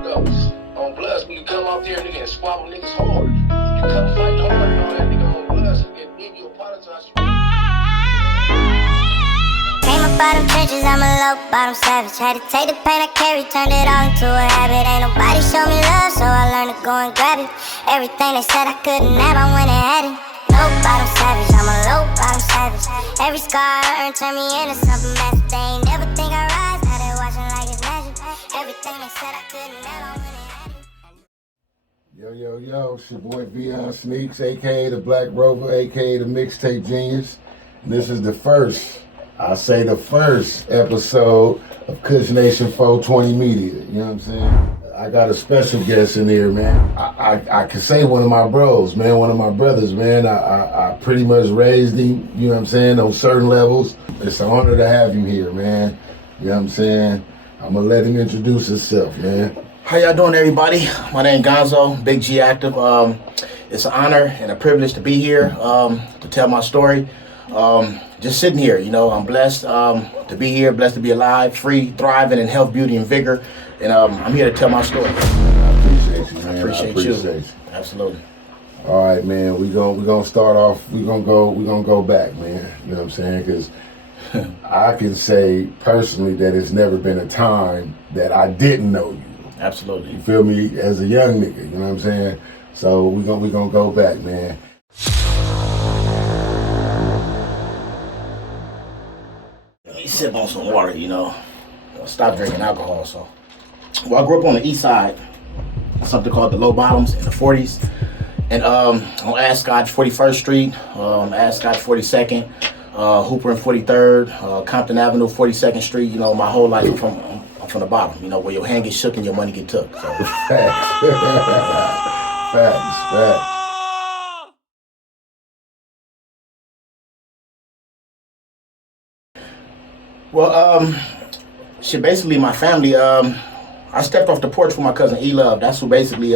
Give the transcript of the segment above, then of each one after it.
hard though. On bloods, when you come out there, nigga, and squabble niggas hard. You come fight hard and all that, nigga, on bloods, and then you apologize. Came up out them trenches, I'm a low bottom savage. Had to take the pain I carry, turned it all into a habit. Ain't nobody show me love, so I learned to go and grab it. Everything they said I couldn't have, I went and had it. Low bottom savage, I'm a low bottom savage. Every scar I earned turned me into something massive. They ain't never think I rise, now they watching like it's magic. Everything they said I couldn't have, I went and had it. Yo, it's your boy Beyond Sneaks, aka the Black Rover, aka the Mixtape Genius. And this is the first episode of Kush Nation 420 Media. You know what I'm saying? I got a special guest in here, man. I can say one of my bros, man, one of my brothers, man. I pretty much raised him, you know what I'm saying, on certain levels. It's an honor to have him here, man. You know what I'm saying? I'm gonna let him introduce himself, man. How y'all doing, everybody? My name Gonzo, Big G Active. It's an honor and a privilege to be here to tell my story. Just sitting here, you know, I'm blessed to be here, blessed to be alive, free, thriving in health, beauty, and vigor. And I'm here to tell my story. I appreciate you, man. I appreciate you. Absolutely. All right, man. We're gonna start off. We're gonna go back, man. You know what I'm saying? Because I can say personally that it's never been a time that I didn't know you. Absolutely. You feel me? As a young nigga, you know what I'm saying? So we're gonna go back, man. Let me sip on some water, you know. I stopped drinking alcohol, so. Well, I grew up on the east side, something called the Low Bottoms in the 40s. And on Ascot 41st Street, Ascot 42nd, Hooper and 43rd, Compton Avenue, 42nd Street. You know, my whole life I'm from the bottom, you know, where your hand gets shook and your money get took. So. Facts. Facts. Well, shit, basically my family, I stepped off the porch with my cousin E-Love. That's who basically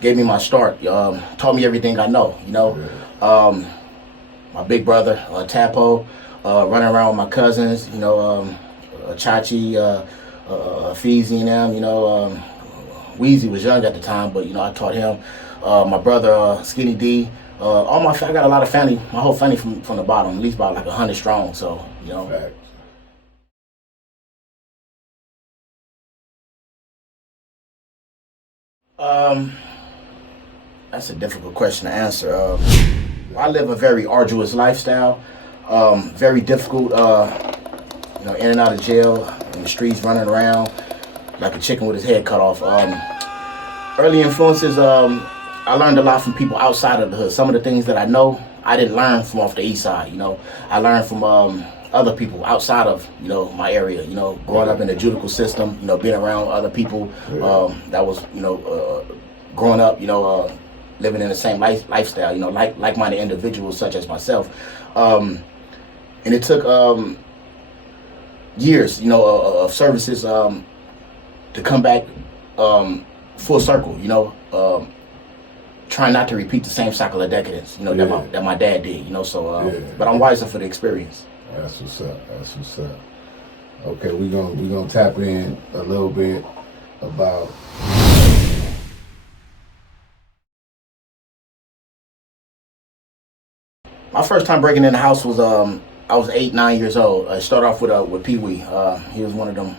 gave me my start, taught me everything I know, you know. My big brother, Tapo, running around with my cousins, you know, Chachi, Feezy and them, you know. Weezy was young at the time, but, you know, I taught him. My brother, Skinny D. I got a lot of family, my whole family from the bottom, at least about like 100 strong, so, you know. Facts. That's a difficult question to answer. I live a very arduous lifestyle, very difficult, you know, in and out of jail, in the streets, running around like a chicken with his head cut off. Early influences, I learned a lot from people outside of the hood. Some of the things that I know, I didn't learn from off the east side, you know. I learned from other people outside of, you know, my area, you know, growing up in the judicial system, you know, being around other people that was, you know, growing up, you know, living in the same lifestyle, you know, like-minded individuals such as myself. And it took years, you know, of services to come back full circle, you know, trying not to repeat the same cycle of decadence, you know, that my dad did, you know, so, but I'm wiser for the experience. That's what's up. Okay, we're gonna tap in a little bit about my first time breaking in the house was I was 8-9 years old. I started off with Pee Wee. He was one of them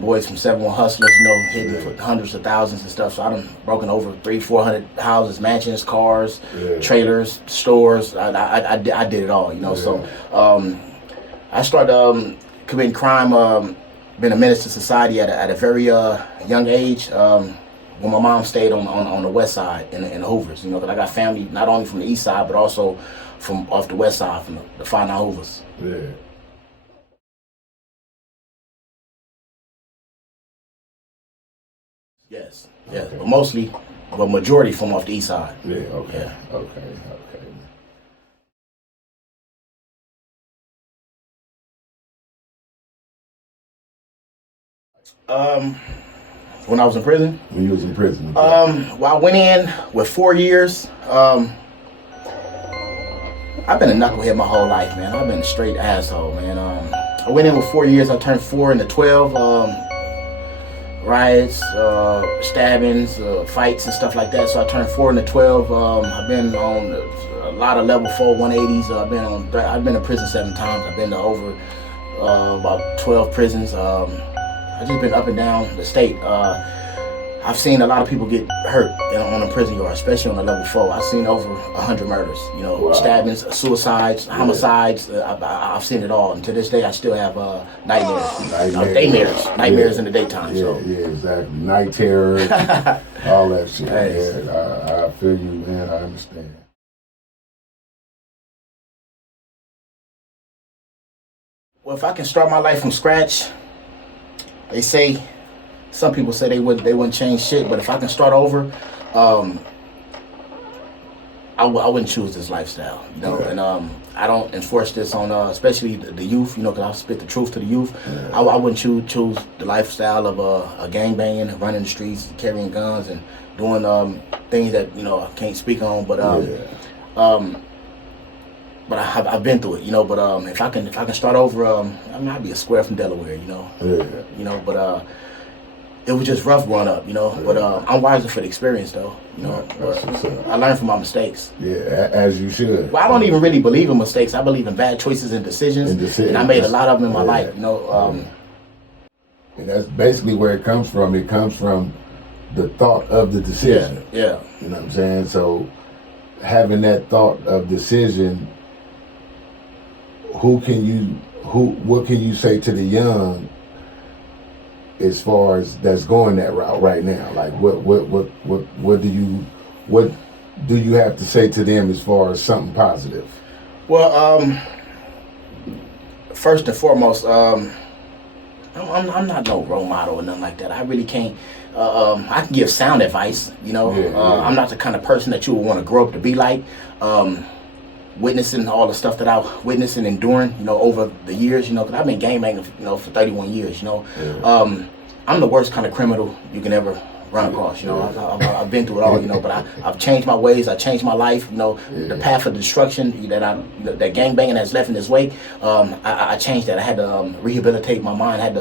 boys from 7-1 hustlers, you know, hitting for hundreds of thousands and stuff. So I done broken over 300-400 houses, mansions, cars, trailers, stores. I did it all, you know. So I started committing crime, being a menace to society at a very young age. When my mom stayed on the west side in the Hoovers, you know, because I got family not only from the east side but also from off the west side, from the 5-9 Hoovers. Yeah. Yes, okay. But majority from off the east side. Yeah, okay. Yeah. Okay. When I was in prison? When you was in prison? Well, I went in with 4 years. I've been a knucklehead my whole life, man. I've been a straight asshole, man. I went in with 4 years. I turned 4 into 12. riots, stabbings, fights and stuff like that. So I turned 4 into 12. I've been on a lot of level 4 180s. I've been to prison 7 times. I've been to over about 12 prisons. I've just been up and down the state. I've seen a lot of people get hurt on a prison yard, especially on a level 4. I've seen over 100 murders, Wow. stabbings, suicides, homicides. I've seen it all. And to this day, I still have nightmares. Nightmares in the daytime. Yeah, So. yeah, exactly. Night terror, all that shit. Nice. Yeah, I feel you, man. I understand. Well, if I can start my life from scratch, some people say they wouldn't change shit, but if I can start over, I wouldn't choose this lifestyle, Okay. And I don't enforce this on especially the youth, because I spit the truth to the youth. Yeah. I wouldn't choose the lifestyle of a gangbanging, running the streets, carrying guns, and doing things that I can't speak on, but but I've been through it, But if I can start over, I'd be a square from Delaware, Yeah. But it was just rough growing up, But I'm wiser for the experience, though, That's what's up. I learned from my mistakes. Yeah, as you should. Well, I don't even really believe in mistakes. I believe in bad choices and decisions, and I made a lot of them in my life, And that's basically where it comes from. It comes from the thought of the decision. Yeah. You know what I'm saying? So having that thought of decision, what can you say to the young as far as that's going that route right now? Like what do you have to say to them as far as something positive? Well, first and foremost, I'm not no role model or nothing like that. I really can't. I can give sound advice, I'm not the kind of person that you would want to grow up to be like. Witnessing all the stuff that I witnessed and enduring, over the years, because I've been gangbanging, for 31 years, I'm the worst kind of criminal you can ever run across, I've been through it all, but I've changed my ways, I changed my life, the path of destruction that gangbanging has left in its wake, I changed that. I had to rehabilitate my mind, had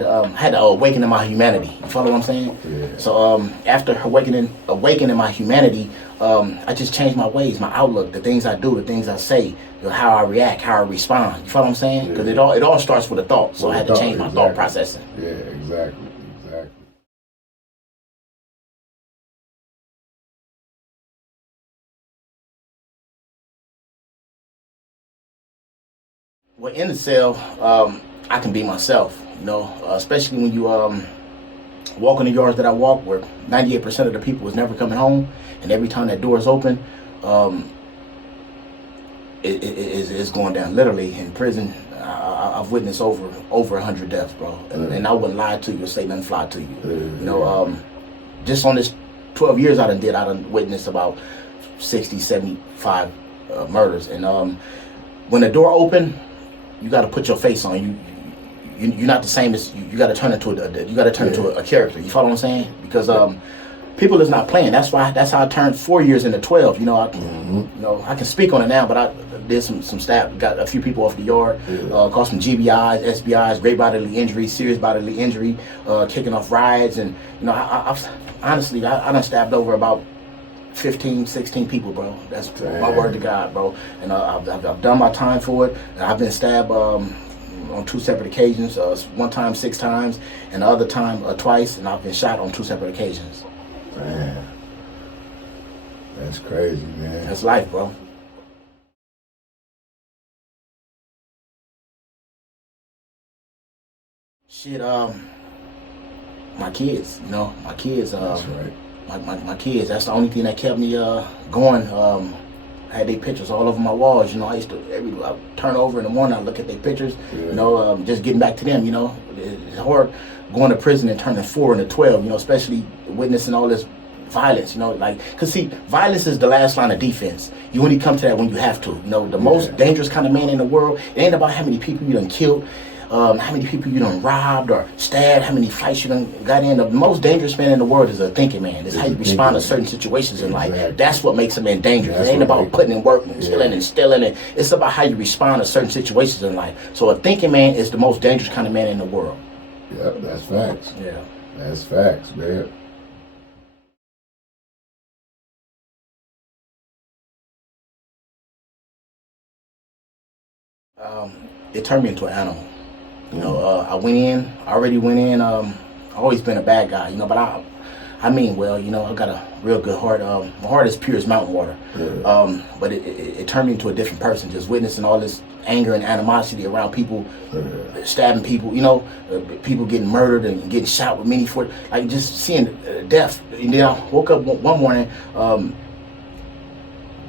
to awaken in my humanity. You follow what I'm saying? Yeah. So after awakening my humanity, I just changed my ways, my outlook, the things I do, the things I say, how I react, how I respond. You follow what I'm saying? Because it all starts with a thought. So I had to change my thought processing. Yeah, exactly. Well, in the cell, I can be myself, especially when you walk in the yards that I walk, where 98% of the people is never coming home, and every time that door is open, it's going down. Literally in prison, I've witnessed over 100 deaths, bro, and I wouldn't lie to you or say nothing fly to you. Just on this 12 years I done witnessed about 60, 75 murders, and when the door open, you got to put your face on. You're not the same as you got to turn into a character. You follow what I'm saying? Because people is not playing. That's how I turned 4 years into 12. I can speak on it now, but I did some stab, got a few people off the yard, caused some GBIs, SBIs, great bodily injury, serious bodily injury, kicking off riots, and I've honestly I done stabbed over about 15, 16 people, bro. That's my word to God, bro. And I've done my time for it. And I've been stabbed on 2 separate occasions. One time 6 times, and the other time twice. And I've been shot on 2 separate occasions. Man, that's crazy, man. That's life, bro. Shit, my kids. My kids. That's right. My kids, that's the only thing that kept me going. I had their pictures all over my walls. I used to I turn over in the morning, I look at their pictures. Just getting back to them. It's hard going to prison and turning 4 into 12. Especially witnessing all this violence. Cause see, violence is the last line of defense. You only come to that when you have to. The most dangerous kind of man in the world. It ain't about how many people you done killed. How many people you done robbed or stabbed, how many fights you done got in. The most dangerous man in the world is a thinking man. It's how you respond to certain situations in life. That's what makes a man dangerous. It ain't about putting in work and killing and stealing. It's about how you respond to certain situations in life. So a thinking man is the most dangerous kind of man in the world. Yep, that's facts. Yeah. That's facts, man. It turned me into an animal. You know, I already went in, always been a bad guy, you know, but I mean well, you know, I got a real good heart. My heart is pure as mountain water. Yeah. But it turned me into a different person, just witnessing all this anger and animosity around people, stabbing people, you know, people getting murdered and getting shot with many for, like just seeing death. And then I woke up one morning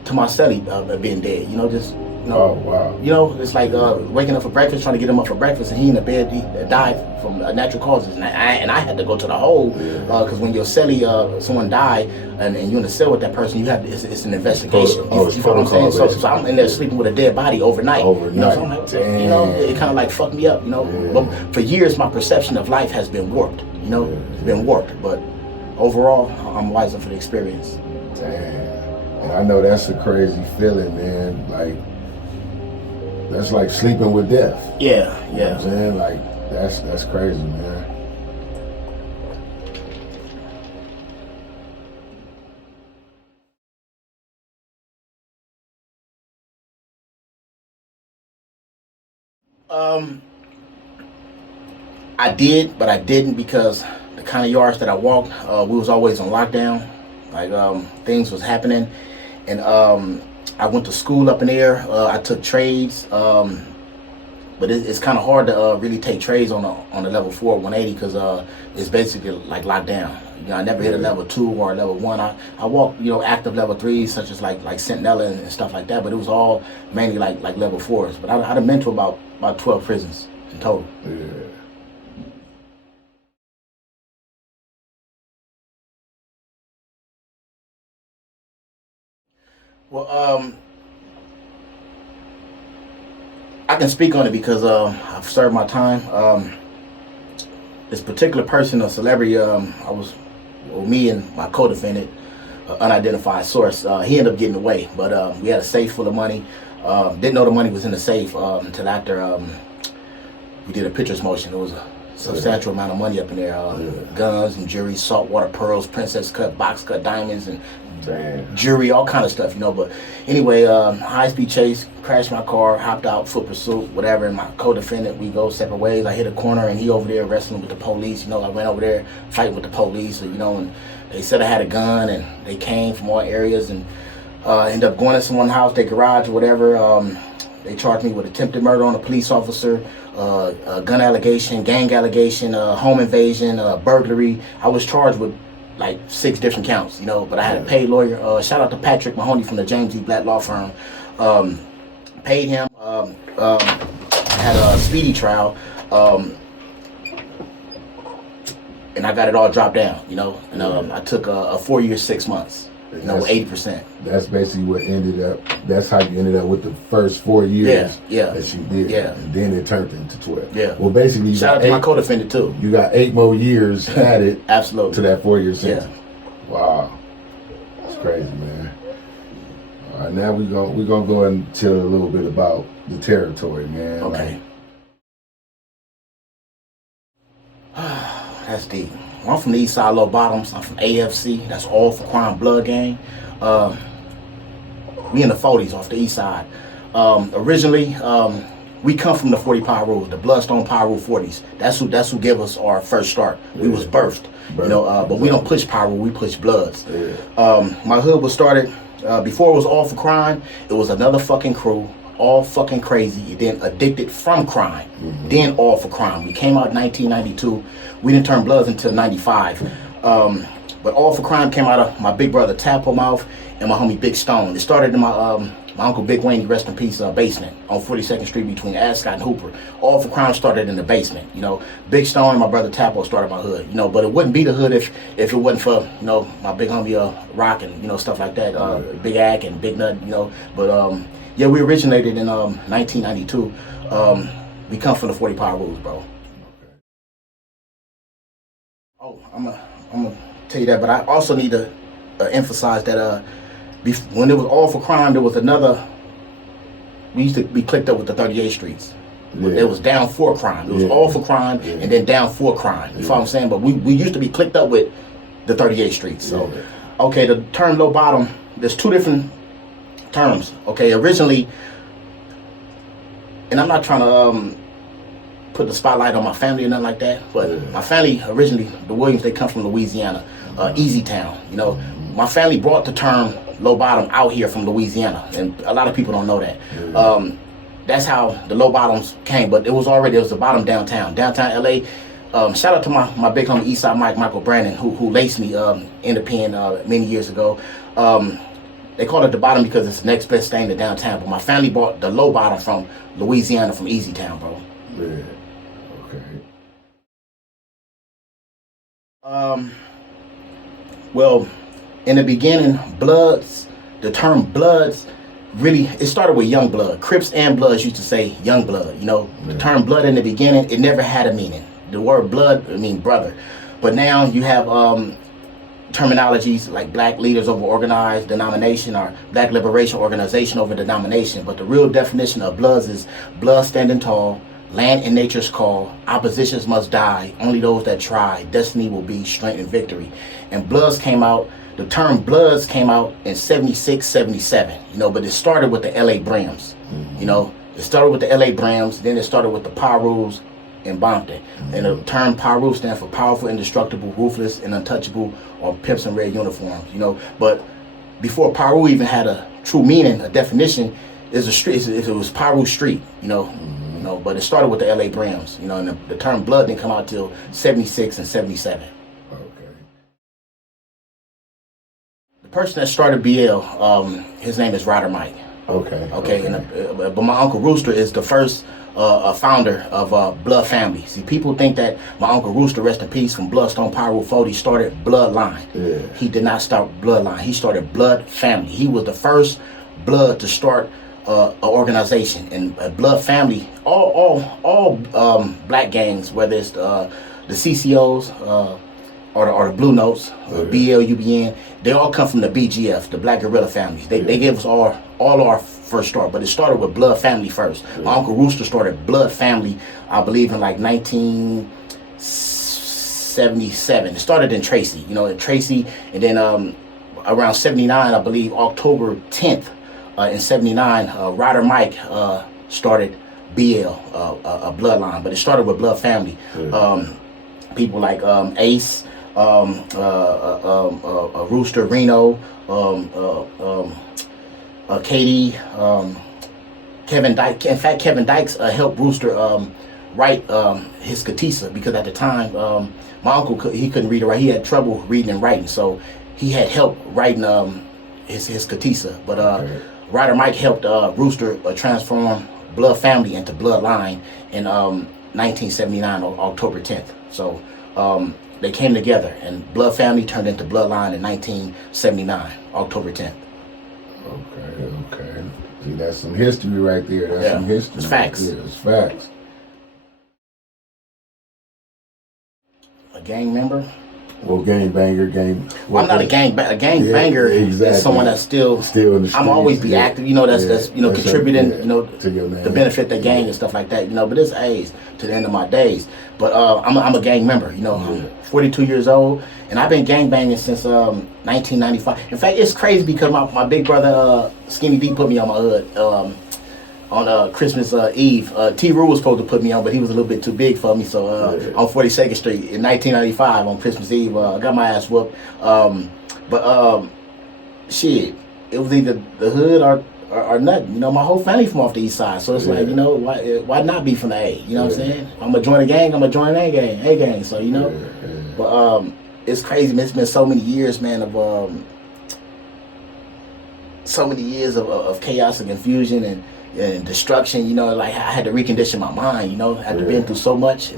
to my celly being dead, you know, just, you know, Oh, wow. you know, it's like waking up for breakfast, trying to get him up for breakfast, and he in the bed, he died from natural causes, and I had to go to the hole, because when your celly, someone died, and you're in the cell with that person, you have it's an investigation. You know what I'm saying? So I'm in there sleeping with a dead body overnight. You know, so I'm like, you know, it kind of like fucked me up, you know. But for years, my perception of life has been warped. You know, it's been warped. But overall, I'm wiser for the experience. Damn. And I know that's a crazy feeling, man. Like, that's like sleeping with death. Yeah, You know what I'm saying? Like, that's crazy, man. I did, but I didn't, because the kind of yards that I walked, we was always on lockdown. Like, things was happening, and I went to school up in there. I took trades, but it's kind of hard to really take trades on a level 4 180, because it's basically like locked down. You know, I never hit a level 2 or a level 1. I walked, you know, active level 3s, such as like Sentinella and stuff like that, but it was all mainly like level 4s. But I'd have been to about 12 prisons in total. Yeah. Well, I can speak on it because I've served my time. This particular person, a celebrity, me and my co-defendant, unidentified source, he ended up getting away, but we had a safe full of money. Didn't know the money was in the safe until after we did a pictures motion. It was a substantial amount of money up in there. Guns and jewelry, saltwater pearls, princess cut, box cut diamonds, and jewelry, all kind of stuff, you know. But anyway, high-speed chase, crashed my car, hopped out, foot pursuit, whatever, and my co-defendant, we go separate ways. I hit a corner, and he over there wrestling with the police, you know. I went over there fighting with the police, you know, and they said I had a gun, and they came from all areas, and ended up going to someone's house, their garage or whatever. They charged me with attempted murder on a police officer, a gun allegation, gang allegation, home invasion, burglary. I was charged with like 6 different counts, you know, but I had a paid lawyer. Shout out to Patrick Mahoney from the James E. Black Law Firm. Paid him, had a speedy trial, and I got it all dropped down, you know, and I took a 4 years, 6 months, you know, 80%. That's basically what ended up, that's how you ended up with the first 4 years that you did. And then it turned into 12. Well, basically, you shout out to my co-defendant too. You got 8 more years added absolutely to that 4 year sentence. Wow. It's crazy, man. All right, now we're gonna go and tell a little bit about the territory, man. Okay. That's deep. I'm from the East Side Low Bottoms. I'm from AFC. That's All for Crime Blood Gang. We in the 40s off the East Side. Originally, we come from the 40 Power Rule, the Bloodstone Power Rule 40s. That's who gave us our first start. We was birthed, you know. But we don't push Power Rule. We push Bloods. My hood was started before it was All for Crime. It was another fucking crew, all fucking crazy, then addicted from crime, then All for Crime. We came out in 1992. We didn't turn Bloods until 95. But All for Crime came out of my big brother Tapo Mouth and my homie Big Stone. It started in my uncle Big Wayne, rest in peace, basement on 42nd Street between Ascot and Hooper. All for Crime started in the basement, you know. Big Stone and my brother Tapo started my hood, you know. But it wouldn't be the hood if it wasn't for, you know, my big homie Rock and, you know, stuff like that. Big Ack and Big Nut, you know. But yeah, we originated in 1992. We come from the 40 Power Rules, bro. Oh, I'm gonna tell you that, but I also need to emphasize that when it was All for Crime, there was another. We used to be clicked up with the 38 Streets. It was down for crime. It was all for crime and then down for crime. You follow what I'm saying? But we used to be clicked up with the 38th Street. So, okay, the term low bottom, there's two different terms. Okay, originally, and I'm not trying to put the spotlight on my family or nothing like that, but my family originally, the Williams, they come from Louisiana, Easy Town. You know, my family brought the term low bottom out here from Louisiana, and a lot of people don't know that. That's how the low bottoms came, but it was the bottom downtown LA. Shout out to my big homie Eastside Michael Brandon, who laced me in the pen many years ago. They call it the bottom because it's the next best thing to downtown, but my family bought the low bottom from Louisiana, from Easy Town, bro. Yeah. Okay. Well, in the beginning, the term Bloods, really, it started with young blood. Crips and Bloods used to say young blood. You know, the term blood in the beginning, it never had a meaning. The word blood, I mean brother. But now you have terminologies like black leaders over organized denomination, or black liberation organization over denomination. But the real definition of Bloods is blood standing tall, land in nature's call, oppositions must die, only those that try, destiny will be strength and victory. And Bloods came out, the term Bloods came out in 76, 77, you know, but it started with the LA Brims. You know, it started with the LA Brims, then it started with the Parus in Bompton. And the term Paru stands for powerful, indestructible, ruthless, and untouchable, or pimps in red uniforms, you know. But before Paru even had a true meaning, a definition, is a street, it was Paru Street, you know. You know, but it started with the LA Brims, you know, and the term blood didn't come out till 76 and 77. The person that started BL, his name is Ryder Mike. Okay. But my Uncle Rooster is the first founder of Blood Family. See, people think that my Uncle Rooster, rest in peace, from Bloodstone Pyro 40, started Bloodline. He did not start Bloodline. He started Blood Family. He was the first Blood to start an organization. And Blood Family, all black gangs, whether it's the CCOs or the Blue Notes, BLUBN, they all come from the BGF, the Black Guerrilla Families. They gave us all our first start, but it started with Blood Family first. My Uncle Rooster started Blood Family, I believe, in like 1977. It started in Tracy, you know, in Tracy, and then around 79, I believe, October 10th in 79, Ryder Mike started BL, a Bloodline, but it started with Blood Family. People like Ace, Rooster, Reno, Katie, Kevin Dykes. In fact, Kevin Dykes helped Rooster write his Katisa, because at the time my uncle he couldn't read or write. He had trouble reading and writing, so he had help writing his Katisa. But Ryder Mike helped Rooster transform Blood Family into Bloodline in 1979, October 10th. So they came together, and Blood Family turned into Bloodline in 1979, October 10th. Okay. See, that's some history right there. That's some history. It's facts. Right there. It's facts. A gang member? Well, gang banger, gang. Well, I'm not a gang banger. A gang banger is someone that's still in the streets. I'm always be active, you know, that's you know, that's contributing, you know, to the benefit the gang and stuff like that, you know, but it's age to the end of my days. But I'm a gang member, you know. I'm 42 years old, and I've been gang banging since 1995. In fact, it's crazy because my big brother Skinny D put me on my hood on Christmas Eve. T-Rule was supposed to put me on, but he was a little bit too big for me. So on 42nd Street in 1995 on Christmas Eve, I got my ass whooped. Shit, it was either the hood or nothing. You know, my whole family from off the east side. So it's like, you know, why not be from the A? You know what I'm saying? I'm gonna join a gang. I'm gonna join A gang. So you know, but it's crazy, man. It's been so many years, man, of chaos and confusion and destruction, you know. Like, I had to recondition my mind, you know, after being through so much, you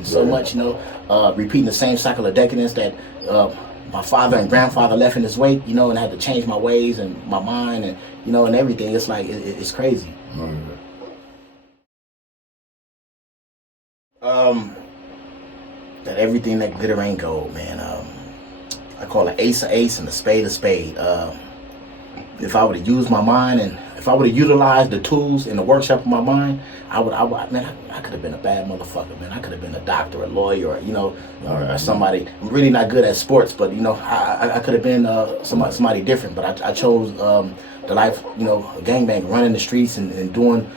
know, repeating the same cycle of decadence that my father and grandfather left in his wake, you know, and I had to change my ways and my mind and, you know, and everything. It's like, it's crazy. That everything that glitter ain't gold, man. I call it ace a ace and a spade a spade. if I would have used my mind and if I would have utilized the tools in the workshop of my mind, I could have been a bad motherfucker, man. I could have been a doctor, a lawyer, or somebody. I'm really not good at sports, but I could have been somebody different. But I chose the life, a gangbang, running the streets and doing,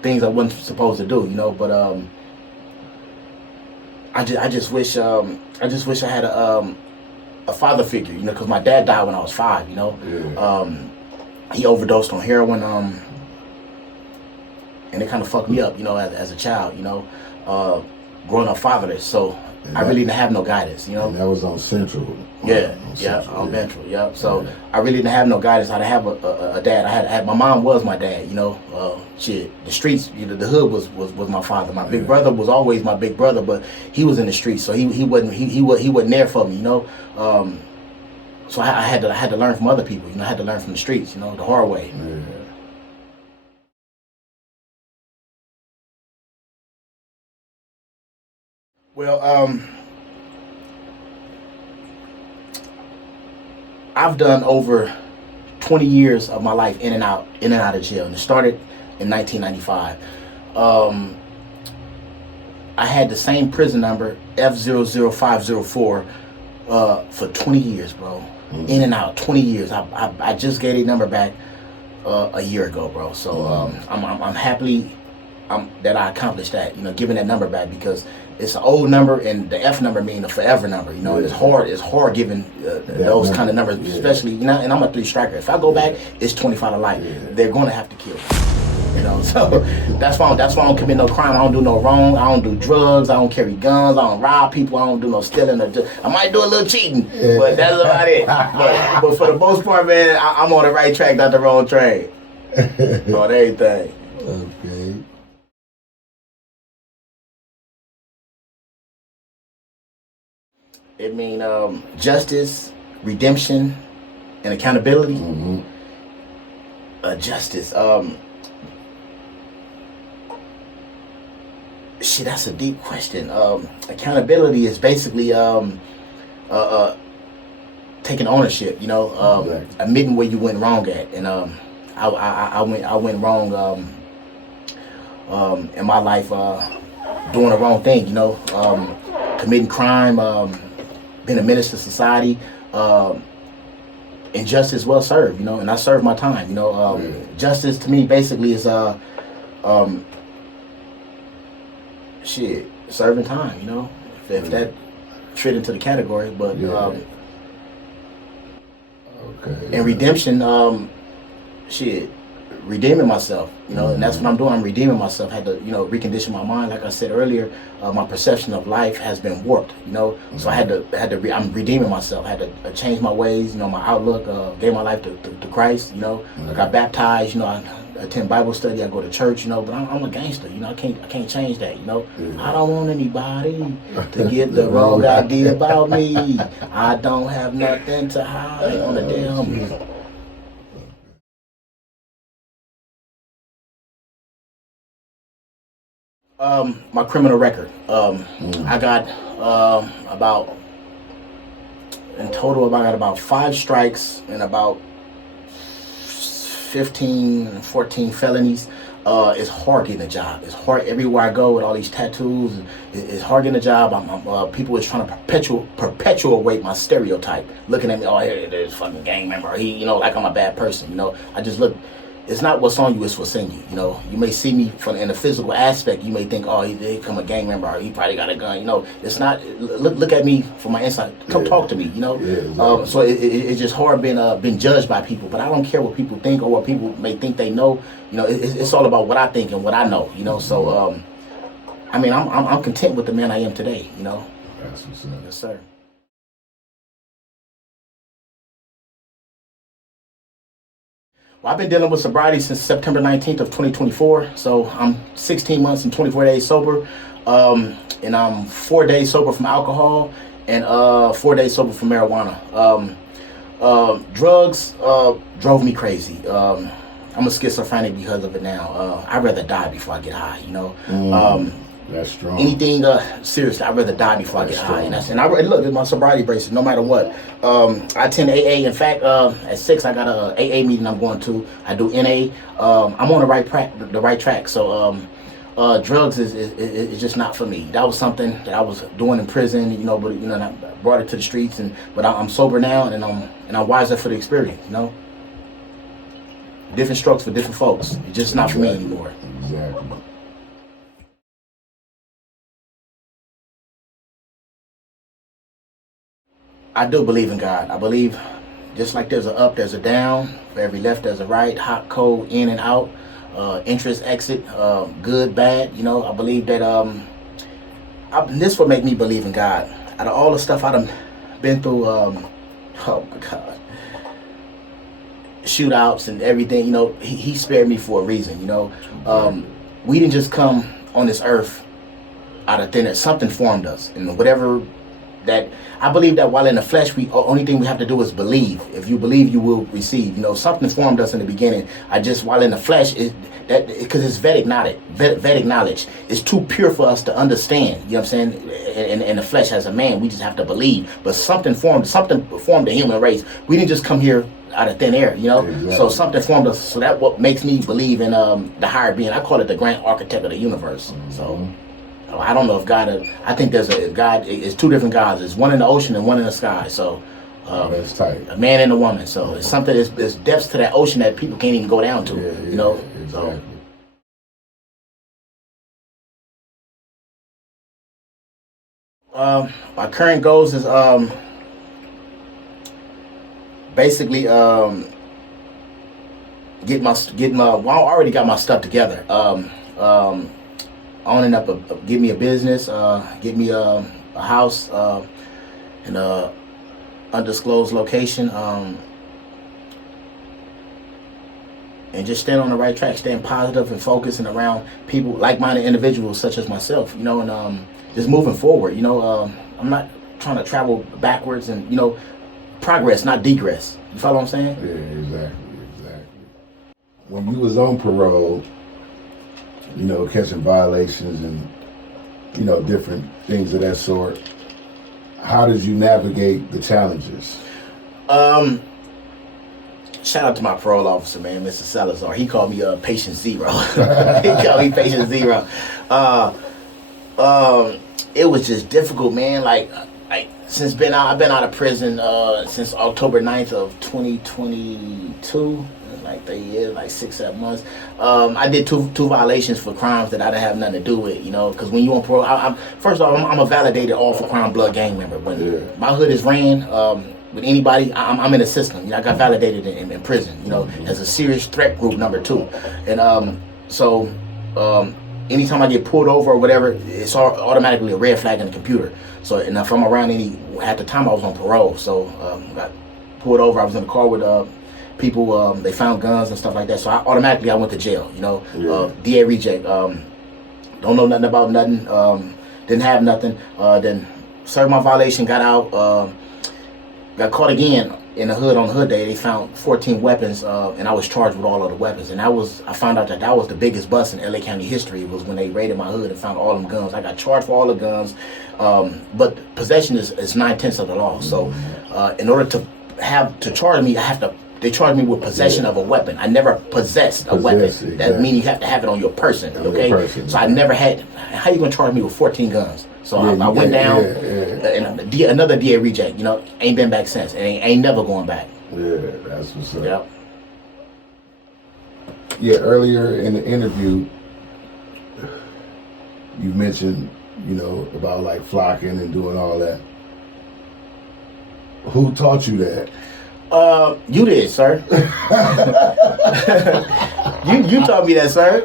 things I wasn't supposed to do, But I just wish I had a father figure, because my dad died when I was 5, Yeah. He overdosed on heroin, and it kind of fucked me up, as a child, growing up fatherless. So I really didn't have no guidance, And that was on Central. On Ventral, yeah. So I really didn't have no guidance. I didn't have a dad. I had my mom was my dad, the streets, the hood was my father. My big brother was always my big brother, but he was in the streets, so he wasn't there for me, So I had to learn from other people, I had to learn from the streets, the hard way. Yeah. Well, I've done over 20 years of my life in and out of jail, and it started in 1995. I had the same prison number, F00504, for 20 years, bro. Mm-hmm. In and out, 20 years. I just gave a number back a year ago, bro. So I'm happy that I accomplished that, giving that number back, because it's an old number, and the F number means a forever number, and it's hard giving those kind of numbers, especially, and I'm a 3 striker. If I go back, it's 25 to life. They're going to have to kill me, so that's why I don't commit no crime. I don't do no wrong. I don't do drugs. I don't carry guns. I don't rob people. I don't do no stealing. I might do a little cheating, but that's about it. But for the most part, man, I'm on the right track, not the wrong train. On everything. Okay. It means justice, redemption, and accountability. Mm-hmm. Justice. That's a deep question. Accountability is basically taking ownership. Admitting where you went wrong at, and I went wrong in my life, doing the wrong thing. Committing crime. Being a menace to society, and justice well served, and I served my time, Justice to me basically is serving time, if that fit into the category, but and redemption, redeeming myself, and that's what I'm doing. I'm redeeming myself. Had to, recondition my mind. Like I said earlier, my perception of life has been warped, So I'm redeeming myself. I had to change my ways, my outlook. Gave my life to Christ, I got baptized, I attend Bible study. I go to church, but I'm a gangster, I can't change that, I don't want anybody to get the wrong idea about me. I don't have nothing to hide on the damn. My criminal record. I got in total I got about 5 strikes and about 15, 14 felonies. It's hard getting a job. It's hard everywhere I go with all these tattoos. It's hard getting a job. People is trying to perpetuate my stereotype, looking at me. Oh, here, there's fucking gang member. He, like I'm a bad person. I just look. It's not what's on you, it's what's in you. You may see me in a physical aspect. You may think, oh, he become a gang member, or he probably got a gun. It's not. Look at me from my inside. Come talk to me. Exactly. So it's just hard being judged by people. But I don't care what people think or what people may think they know. It's all about what I think and what I know. So I'm content with the man I am today. That's what's up. Yes, sir. Well, I've been dealing with sobriety since September 19th of 2024. So I'm 16 months and 24 days sober. And I'm 4 days sober from alcohol and 4 days sober from marijuana. Drugs drove me crazy. I'm a schizophrenic because of it now. I'd rather die before I get high, That's strong. Anything seriously, I'd rather die before I get high. And I look at my sobriety bracelet, no matter what. I attend AA. In fact, at 6 I got a AA meeting I'm going to. I do NA. I'm on the right track. So drugs is just not for me. That was something that I was doing in prison, but and I brought it to the streets, but I'm sober now, and I'm wiser for the experience, Different strokes for different folks. It's just not for me anymore. Exactly. I do believe in God. I believe just like there's a up, there's a down. For every left, there's a right. Hot, cold, in and out. Interest, exit, good, bad. I believe that this would make me believe in God. Out of all the stuff I've been through, oh my God, shootouts and everything, he spared me for a reason. We didn't just come on this earth out of thin air. Something formed us, and whatever that, I believe that while in the flesh, only thing we have to do is believe. If you believe, you will receive. Something formed us in the beginning. While in the flesh, because it's Vedic knowledge. It's too pure for us to understand. You know what I'm saying? In the flesh, as a man, we just have to believe. But something formed the human race. We didn't just come here out of thin air, Exactly. So something formed us. So that's what makes me believe in the higher being. I call it the grand architect of the universe. Mm-hmm. So I don't know if God. I think there's a God. It's two different gods. There's one in the ocean and one in the sky. So that's tight. A man and a woman. So it's something. There's depths to that ocean that people can't even go down to. Exactly. So. My current goals is basically get my. Well, I already got my stuff together. Owning up, give me a business, get me a house in a undisclosed location, and just stand on the right track, staying positive and focusing around people, like-minded individuals such as myself, and just moving forward. I'm not trying to travel backwards, and progress, not degress. You follow what I'm saying? Yeah, exactly. When you was on parole, catching violations and, different things of that sort, how did you navigate the challenges? Shout out to my parole officer, man, Mr. Salazar. He called me Patient Zero. He called me Patient Zero. It was just difficult, man. Like since I've been out of prison since October 9th of 2022. Like 3 years, like 6-7 months. I did two violations for crimes that I didn't have nothing to do with, because when you on parole, first off, I'm a validated all for crime blood gang member. When my hood is ran with anybody, I'm in the system. I got validated in prison, as a serious threat group number 2. And so anytime I get pulled over or whatever, it's automatically a red flag in the computer. So, and if I'm around at the time I was on parole, so got pulled over. I was in the car with people, they found guns and stuff like that, so I went to jail. DA reject. Don't know nothing about nothing. Didn't have nothing. Then served my violation, got out. Got caught again in the hood on hood day. They found 14 weapons, and I was charged with all of the weapons. And I found out that was the biggest bust in LA County history. It was when they raided my hood and found all them guns. I got charged for all the guns, but possession is 9/10 of the law. So, in order to charge me, they charged me with possession of a weapon. I never possessed a weapon. Exactly. That means you have to have it on your person, okay? So I never had. How you gonna charge me with 14 guns? So I went down, and another DA reject. Ain't been back since, and ain't never going back. Yeah, that's what's up. Yep. Yeah, earlier in the interview, you mentioned, about like flocking and doing all that. Who taught you that? You did, sir. you taught me that, sir.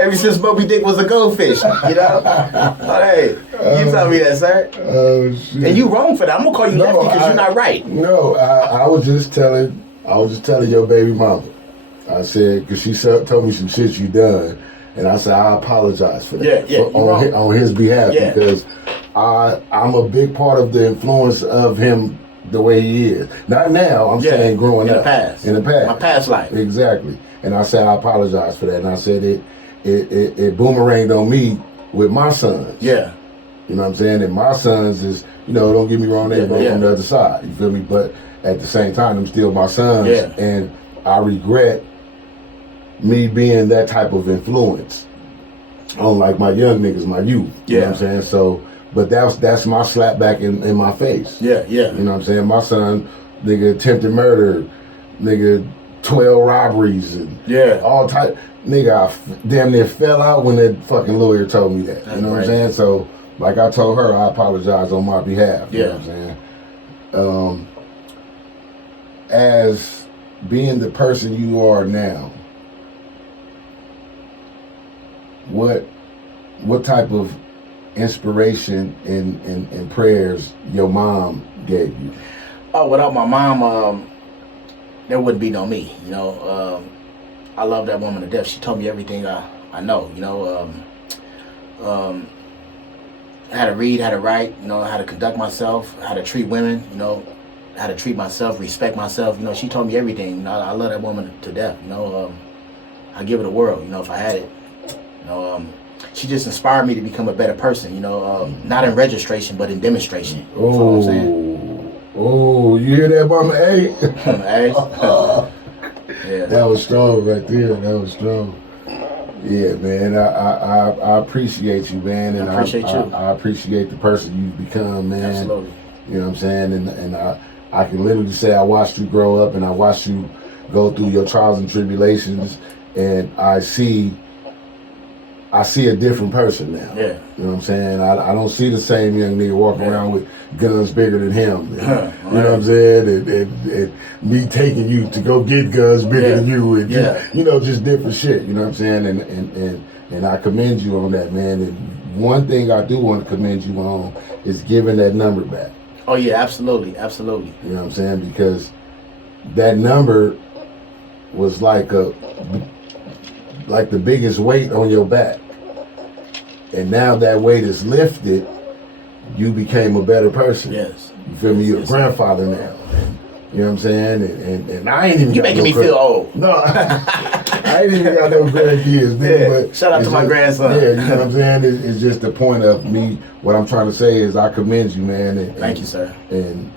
Ever since Moby Dick was a goldfish, Hey, you taught me that, sir. Oh shit! And you wrong for that. I'm gonna call you lefty because you're not right. No, I was just telling your baby mama. I said, because she told me some shit you done, and I said I apologize for that. On his behalf, because I'm a big part of the influence of him the way he is. Not now, I'm saying growing up. In the past. In the past. My past life. Exactly. And I said I apologize for that. And I said it boomeranged on me with my sons. Yeah. You know what I'm saying? And my sons is, don't get me wrong, they go from the other side. You feel me? But at the same time, them still my sons. Yeah. And I regret me being that type of influence on like my young niggas, my youth. You know what I'm saying? So, but that's my slap back in my face. Yeah, yeah. You know what I'm saying? My son, nigga, attempted murder, nigga, 12 robberies and all type. Nigga, I damn near fell out when that fucking lawyer told me that. You know what I'm saying? So, like I told her, I apologize on my behalf. You know what I'm saying? As being the person you are now, what type of inspiration and prayers your mom gave you? Oh, without my mom, there wouldn't be no me. I love that woman to death. She told me everything I know. How to read, how to write. How to conduct myself, how to treat women. How to treat myself, respect myself. She told me everything. I love that woman to death. I give her the world. If I had it. She just inspired me to become a better person. Not in registration, but in demonstration. That's what I'm saying. Oh, you hear that, Mama? Hey. Yeah. That was strong right there. That was strong. Yeah, man. I appreciate you, man, and I appreciate you. I appreciate the person you've become, man. Absolutely. You know what I'm saying? And I can literally say I watched you grow up, and I watched you go through your trials and tribulations, and I see a different person now. Yeah. You know what I'm saying? I don't see the same young nigga walking around with guns bigger than him. You know what I'm saying? And me taking you to go get guns bigger than you, and just different shit. You know what I'm saying? And I commend you on that, man. And one thing I do want to commend you on is giving that number back. Oh yeah, absolutely, absolutely. You know what I'm saying? Because that number was like the biggest weight on your back. And now that weight is lifted, you became a better person. Yes. You feel me? You're a grandfather now. You know what I'm saying? And I ain't even You making me feel old. No, I ain't even got no grandkids, man. But shout out to my grandson. Yeah, you know what I'm saying? It's just the point of me. What I'm trying to say is I commend you, man. Thank you, sir. And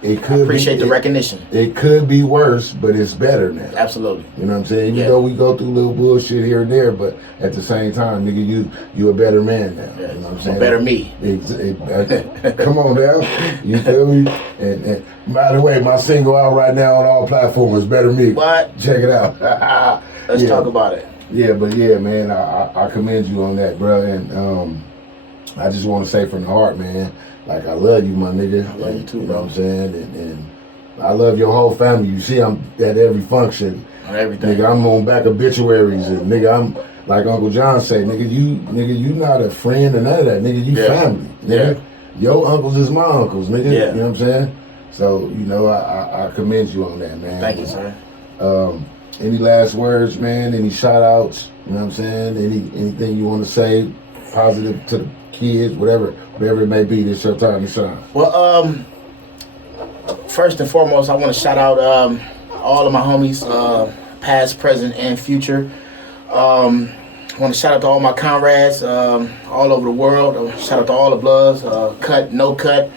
it could appreciate the recognition. It could be worse, but it's better now. Absolutely. You know what I'm saying? Even though we go through little bullshit here and there, but at the same time, nigga, you a better man now. Yeah, you know what I'm saying? A better me. Come on now. You feel me? And by the way, my single out right now on all platforms, Better Me. What? Check it out. Let's talk about it. Yeah, but yeah, man, I commend you on that, bro. And I just want to say from the heart, man, like I love you, my nigga. I love you too, you know what I'm saying? And I love your whole family. You see, I'm at every function. On everything. Nigga, I'm on back obituaries, and nigga, I'm like Uncle John say, nigga, you not a friend or none of that. Nigga, you family. Nigga. Your uncles is my uncles, nigga. Yeah. You know what I'm saying? So, I commend you on that, man. Thank you, sir. Any last words, man? Any shout outs? You know what I'm saying? Anything you want to say positive to the kids, whatever it may be, this your time to shine. Well, first and foremost, I want to shout out all of my homies, past, present, and future. I want to shout out to all my comrades all over the world. Shout out to all the Bloods, cut, no cut.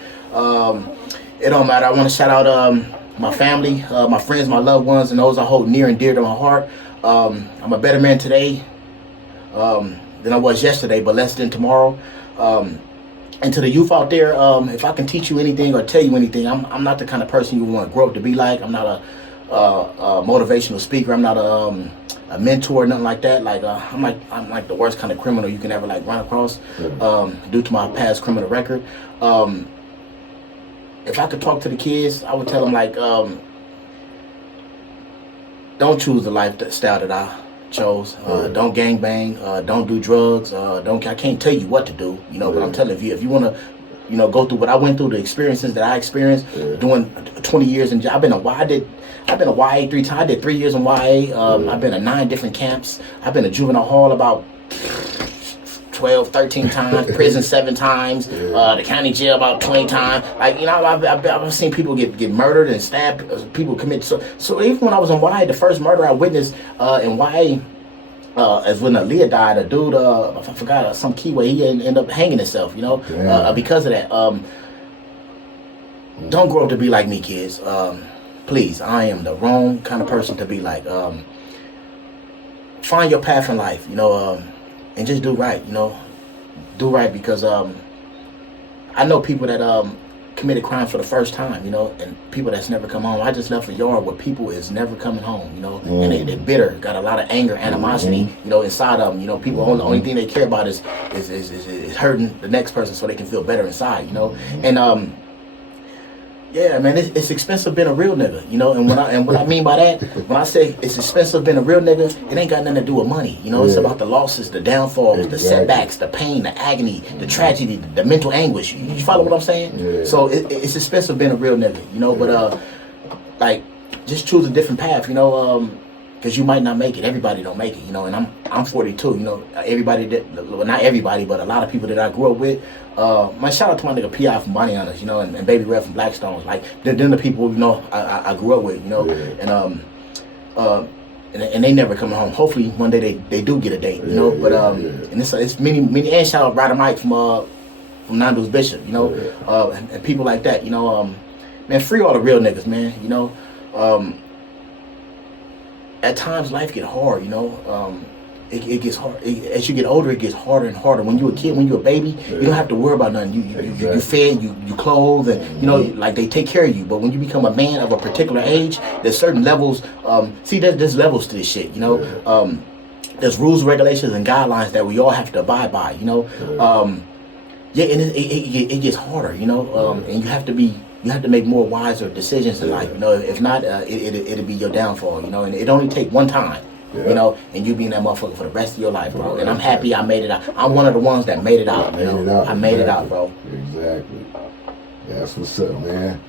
It don't matter. I want to shout out my family, my friends, my loved ones, and those I hold near and dear to my heart. I'm a better man today than I was yesterday, but less than tomorrow. And to the youth out there, if I can teach you anything or tell you anything, I'm not the kind of person you want to grow up to be like. I'm not a motivational speaker. I'm not a mentor, nothing like that. Like I'm like the worst kind of criminal you can ever run across, due to my past criminal record. If I could talk to the kids, I would tell them don't choose the lifestyle that I chose. Don't gangbang. Don't do drugs. I can't tell you what to do. But I'm telling you, if you want to, go through what I went through, the experiences that I experienced doing 20 years in jail. I've been a YA 3 times. I did 3 years in YA. I've been to 9 different camps. I've been to juvenile hall about 12, 13 times, prison 7 times, the county jail about 20 times. I've seen people get murdered and stabbed, people commit. So even when I was in YA, the first murder I witnessed in YA, as when Aaliyah died, a dude, I forgot some keyway, he ended up hanging himself, because of that. Don't grow up to be like me, kids. Please, I am the wrong kind of person to be like. Find your path in life, and just do right, do right, because I know people that committed crime for the first time, and people that's never come home. I just left a yard where people is never coming home, and they bitter, got a lot of anger, animosity, inside of them. People the only thing they care about is hurting the next person so they can feel better inside, and yeah, man, it's expensive being a real nigga, and what I mean by that, when I say it's expensive being a real nigga, it ain't got nothing to do with money, It's about the losses, the downfalls, the setbacks, the pain, the agony, the tragedy, the mental anguish. You follow what I'm saying? Yeah. So it's expensive being a real nigga, but like, just choose a different path, because you might not make it. Everybody don't make it, and I'm 42, everybody well, not everybody, but a lot of people that I grew up with. My shout out to my nigga P.I. from Bonnie Hunters, and Baby Red from Blackstones. Like, they're the people, I grew up with, and they never come home. Hopefully one day they do get a date, but and it's many, and shout out Ryder Mike from Nando's Bishop, and people like that, man, free all the real niggas, man, at times life get hard, it gets hard. As you get older, it gets harder and harder. When you're a kid, when you're a baby, you don't have to worry about nothing. You fed, you clothe, and like, they take care of you. But when you become a man of a particular age, there's certain levels. There's levels to this shit. There's rules, regulations, and guidelines that we all have to abide by. And it gets harder. And you have to make more wiser decisions in life. If not, it'll be your downfall. And it only take one time. And you being that motherfucker for the rest of your life, bro. And I'm happy I made it out. I'm one of the ones that made it out, I made it out, bro. Exactly. That's what's up, man.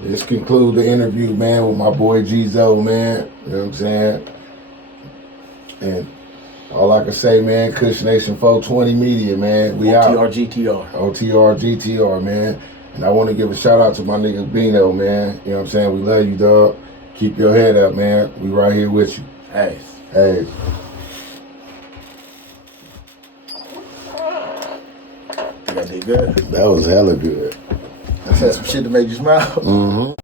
Let's conclude the interview, man, with my boy G-Zo, man. You know what I'm saying? And all I can say, man, Kush Nation 420 Media, man. We out. OTR GTR, man. And I want to give a shout out to my nigga Bino, man. You know what I'm saying? We love you, dog. Keep your head up, man. We right here with you. Hey. Hey. Think I did good? That was hella good. I said some shit to make you smile. Mm-hmm.